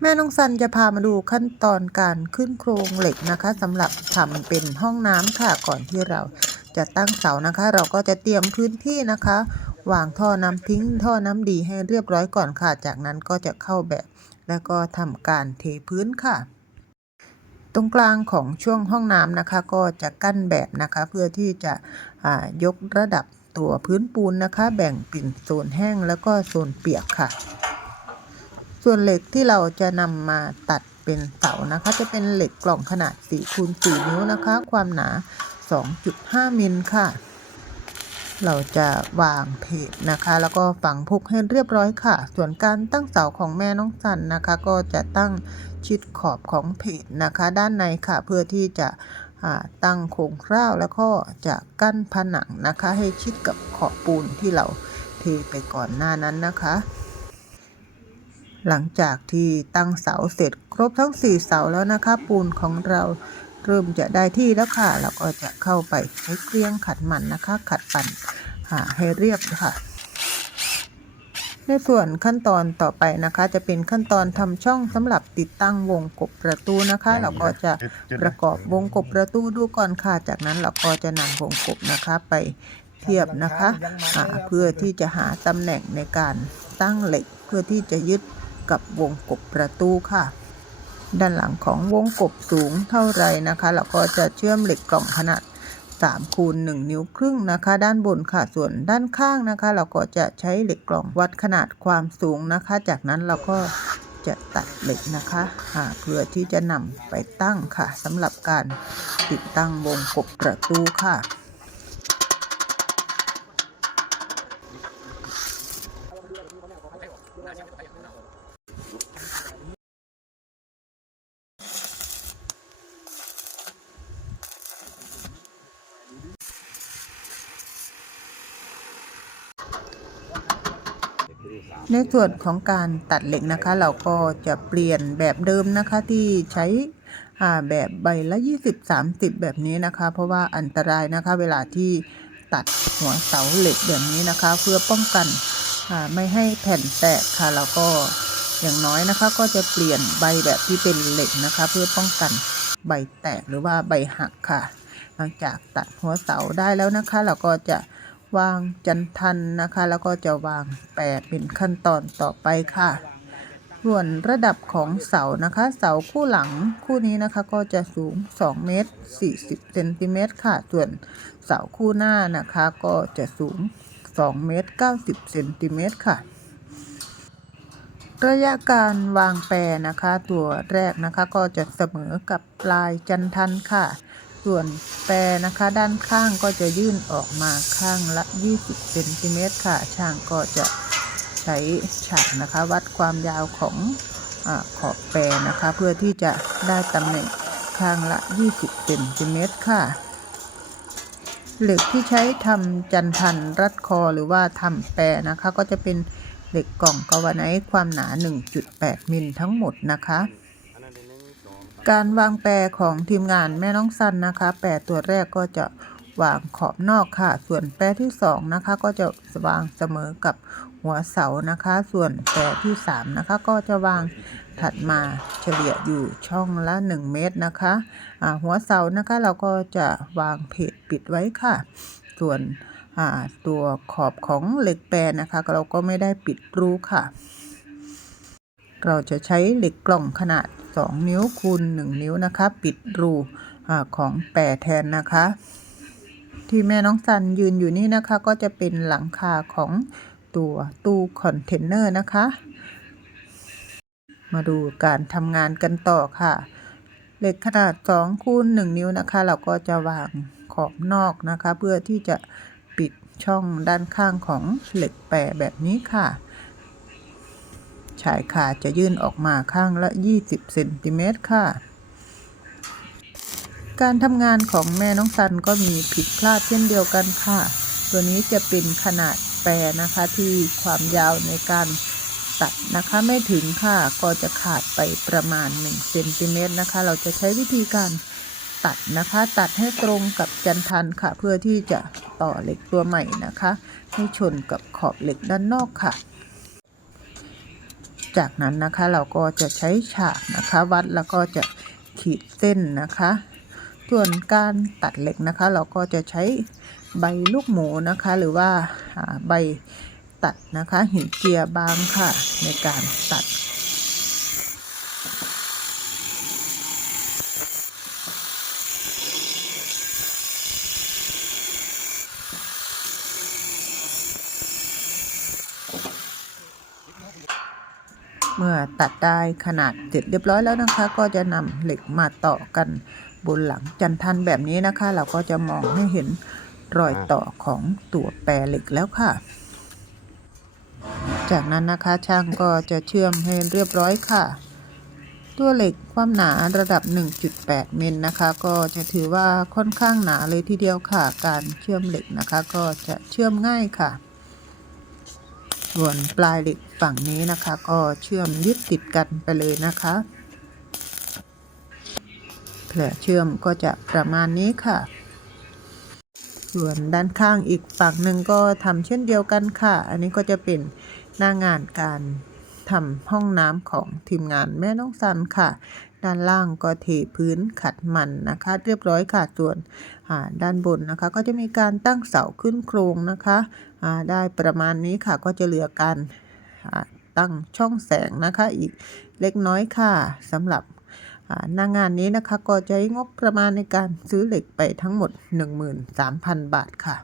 แม่น้องซันจะพามาดูขั้นตอนการขึ้นโครงเหล็กนะคะสำหรับทำเป็นห้องน้ำค่ะก่อนที่เราจะตั้งเสานะคะ เราก็จะเตรียมพื้นที่นะคะ วางท่อน้ำทิ้งท่อน้ำดีให้เรียบร้อยก่อนค่ะ จากนั้นก็จะเข้าแบบ แล้วก็ทำการเทพื้นค่ะ ตรงกลางของช่วงห้องน้ำนะคะ ก็จะกั้นแบบนะคะ เพื่อที่จะยกระดับตัวพื้นปูนนะคะ แบ่งเป็นโซนแห้งแล้วก็โซนเปียกค่ะ ส่วนเหล็กที่เราจะนำมาตัดเป็นเสานะคะ จะเป็นเหล็กกล่องขนาด4คูณ4นิ้วนะคะ ความหนา 2.5 มิลค่ะ เราจะวางเพจนะคะ แล้วก็ฝังพุกให้เรียบร้อยค่ะ ส่วนการตั้งเสาของแม่น้องสันนะคะ ก็จะตั้งชิดขอบของเพจนะคะ ด้านในค่ะ เพื่อที่จะตั้งโครงคร่าวแล้วก็จะกั้นผนังนะคะ ให้ชิดกับขอบปูนที่เราเทไปก่อนหน้านั้นนะคะ หลังจากที่ตั้งเสาเสร็จครบทั้ง 4 เสาแล้วนะคะ ปูนของเราเริ่มจะได้ที่แล้วค่ะเราก็จะเข้าไปใช้เครื่องขัดมันนะคะ ขัดปั่นหาให้เรียบค่ะ ในส่วนขั้นตอนต่อไปนะคะ จะเป็นขั้นตอนทำช่องสำหรับติดตั้งวงกบประตูนะคะ เราก็จะประกอบวงกบประตูดูก่อนค่ะจากนั้นเราก็จะนำวงกบนะคะไปเทียบนะคะอ่าเพื่อที่จะหาตำแหน่งในการตั้งเหล็กเพื่อที่จะยึด กับวงกบประตูค่ะ ด้านหลังของวงกบสูงเท่าไรนะคะเราก็จะเชื่อมเหล็กกล่องขนาด3คูณ1นิ้วครึ่งนะคะ ด้านบนค่ะส่วนด้านข้างนะคะ เราก็จะใช้เหล็กกล่องวัดขนาดความสูงนะคะ จากนั้นเราก็จะตัดเหล็กนะคะเพื่อที่จะนำไปตั้งค่ะสำหรับการติดตั้งวงกบประตูค่ะ ในส่วนของการตัดเหล็กนะคะ เราก็จะเปลี่ยนแบบเดิมนะคะที่ใช้แบบใบละ20-30 แบบนี้นะคะ เพราะว่าอันตรายนะคะ เวลาที่ตัดหัวเสาเหล็กแบบนี้นะคะ เพื่อป้องกันไม่ให้แผ่นแตกค่ะแล้วก็อย่างน้อยนะคะ ก็จะเปลี่ยนใบแบบที่เป็นเหล็กนะคะ เพื่อป้องกันใบแตกหรือว่าใบหักค่ะ หลังจากตัดหัวเสาได้แล้วนะคะ เราก็จะ วางจันทันนะคะ แล้วก็จะวางแปดเป็นขั้นตอนต่อไปค่ะ ส่วนระดับของเสานะคะ เสาคู่หลังคู่นี้นะคะก็จะสูง 2 เมตร 40เซนติเมตรค่ะ ส่วนเสาคู่หน้านะคะก็จะสูง 2 เมตร 90เซนติเมตรค่ะระยะการวางแปรนะคะ ตัวแรกนะคะก็จะเสมอกับปลายจันทันค่ะ ส่วนแปรนะคะด้านข้างก็จะยื่นออกมาข้างละ 20เซนติเมตรค่ะ ช่างก็จะใช้ฉากนะคะ วัดความยาวของอขอบแปรนะคะ เพื่อที่จะได้ตำแหน่งข้างละ 20เซนติเมตรค่ะ เหล็กที่ใช้ทำจันทันรัดคอหรือว่าทำแปรนะคะ ก็จะเป็นเหล็กกล่องกาวไนท์ความหนา 1.8 มิลทั้งหมดนะคะ การวางแปรของทีมงานแม่น้องซันนะคะ แปรตัวแรกก็จะวางขอบนอกค่ะ ส่วนแปรที่สองนะคะก็จะวางเสมอกับหัวเสานะคะ ส่วนแปรที่สามนะคะก็จะวางถัดมาเฉลี่ยอยู่ช่องละ 1 เมตรนะคะอ่าหัวเสานะคะเราก็จะวางเพจปิดไว้ค่ะ ส่วนตัวขอบของเหล็กแปรนะคะ เราก็ไม่ได้ปิดรูค่ะ เราจะใช้เหล็กกล่องขนาด 2 นิ้วคูณ 1 นิ้วนะคะ ปิดรูอของแปรแทนนะคะ ที่แม่น้องซันยืนอยู่นี่นะคะก็จะเป็นหลังคาของตัวตู้คอนเทนเนอร์นะคะ มาดูการทำงานกันต่อค่ะ เหล็กขนาด2คูณ1นิ้วนะคะ เราก็จะวางขอบนอกนะคะ เพื่อที่จะปิดช่องด้านข้างของเหล็กแปรแบบนี้ค่ะ ชายคาจะยื่นออกมาข้างละ 20เซนติเมตรค่ะ การทำงานของแม่น้องซันก็มีผิดพลาดเช่นเดียวกันค่ะ ตัวนี้จะเป็นขนาดแปรนะคะที่ความยาวในการตัดนะคะไม่ถึงค่ะก็จะขาดไปประมาณ1เซนติเมตรนะคะ เราจะใช้วิธีการตัดนะคะ ตัดให้ตรงกับจันทันค่ะ เพื่อที่จะต่อเหล็กตัวใหม่นะคะ ให้ชนกับขอบเหล็กด้านนอกค่ะ จากนั้นนะคะเราก็จะใช้ฉากนะคะวัดแล้วก็จะขีดเส้นนะคะ ส่วนการตัดเหล็กนะคะ เราก็จะใช้ใบลูกหมูนะคะ หรือว่าอ่าใบตัดนะคะ หินเจียบางค่ะ ในการตัด เมื่อตัดได้ขนาดเสร็จเรียบร้อยแล้วนะคะ ก็จะนำเหล็กมาต่อกันบนหลังจันทันแบบนี้นะคะ เราก็จะมองให้เห็นรอยต่อของตัวแปรเหล็กแล้วค่ะ จากนั้นนะคะช่างก็จะเชื่อมให้เรียบร้อยค่ะ ตัวเหล็กความหนาระดับ 1.8 เมิลนะคะ ก็จะถือว่าค่อนข้างหนาเลยทีเดียวค่ะ การเชื่อมเหล็กนะคะ ก็จะเชื่อมง่ายค่ะ ส่วนปลายเหล็กฝั่งนี้นะคะ ก็เชื่อมยึดติดกันไปเลยนะคะแผลเชื่อมก็จะประมาณนี้ค่ะ ส่วนด้านข้างอีกฝั่งหนึ่งก็ทำเช่นเดียวกันค่ะ อันนี้ก็จะเป็นหน้างานการทำห้องน้ำของทีมงานแม่น้องซันค่ะ ด้านล่างก็เทพื้นขัดมันนะคะ เรียบร้อยค่ะส่วนด้านบนนะคะ ก็จะมีการตั้งเสาขึ้นโครงนะคะได้ประมาณนี้ค่ะก็จะเหลือการตั้งช่องแสงนะคะอีกเล็กน้อยค่ะสำหรับหน้างานนี้นะคะก็จะใช้งบประมาณในการซื้อเหล็กไปทั้งหมด 13,000 บาทค่ะ